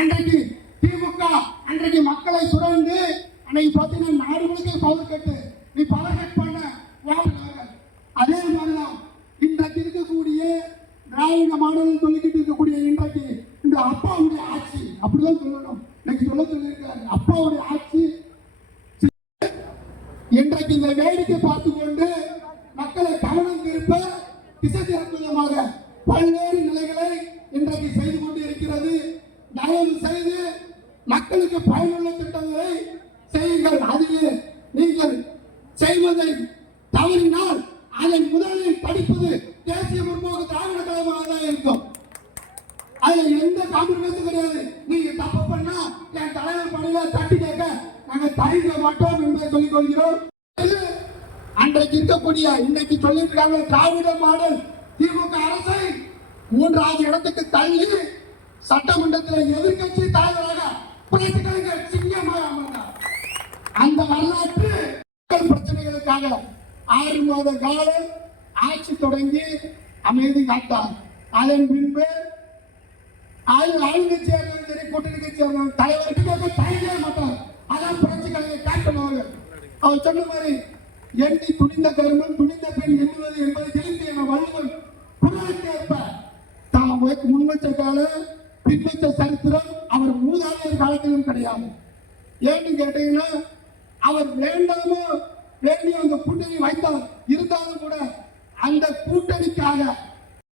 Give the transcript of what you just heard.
அன்றைக்கு திமுக அன்றைக்கு மக்களை சுரண்டு அன்னைக்கு பார்த்தீங்கன்னா நாடு முழுக்க பவர் கட்டு நீ பவர் கட் பண்ண வாழ்ந்தாங்க. அதே மாதிரிதான் இன்றைக்கு இருக்கக்கூடிய திராவிட மாடல் சொல்லிக்கிட்டு இருக்கக்கூடிய இன்றைக்கு இந்த அப்பாவுடைய ஆட்சி அப்படிதான் சொல்லணும். இன்னைக்கு சொல்லியிருக்காரு அப்பாவுடைய ஆட்சி. இன்றைக்கு இந்த வேடிக்கை பார்த்து கொண்டு மக்களை கவனம் திருப்ப திசை திருப்பமாக பல்வேறு நிலைகளை இன்றைக்கு செய்து கொண்டு இருக்கிறது. தயவு செய்து மக்களுக்கு பயனுள்ள திட்டங்களை செய்யுங்கள். அதில் நீங்கள் செய்வதை தவறினால் அதை முதலில் படிப்பது தேசிய முற்போக்கு திராவிட கழகமாக தான் இருக்கும். அதுல எந்த காம்ப்ரமைஸும் கிடையாது. நீங்க தப்பு பண்ணா என் தலைவர் பணியில தட்டி கேட்க நாங்கள் தயங்க மாட்டோம் என்பதை சொல்லிக் கொள்கிறோம். அன்றைக்கு இருக்கக்கூடிய இன்னைக்கு சொல்லிட்டு இருக்காங்க திராவிட மாடல் திமுக அரசை 3வது இடத்துக்கு தள்ளி சட்டமன்றத்தில் எதிர்கட்சி தலைவராக புரட்சிகளைஞர் சிங்கமாக அமர்ந்தார். அந்த வரலாற்று பிரச்சனைகளுக்காக 6 மாத காலம் ஆட்சி தொடங்கி அமைதி காத்தார். அதன் பின்பு ஆளுங்கட்சியாக சரி கூட்டணி கட்சியாக தலைவருக்கு தயங்கவே மாட்டார். அதான் புரட்சிகளைஞர் கேப்டன் அவர்கள் அவர் சொன்ன மாதிரி எண்ணி துணிந்த கருமன் துணிந்த பெண் எண்ணுவது என்பதை தெரிந்து வள்ளுவன் குரலுக்கேற்ப தாம் முன்வச்ச கால பின்வச்ச சரித்திரம் அவர் மூதாதையர் காலத்திலும் கிடையாது. ஏன்னு கேட்டீங்கன்னா அவர் வேண்டாமோ வேண்டிய அந்த கூட்டணி வைத்தார். இருந்தாலும் கூட அந்த கூட்டணிக்காக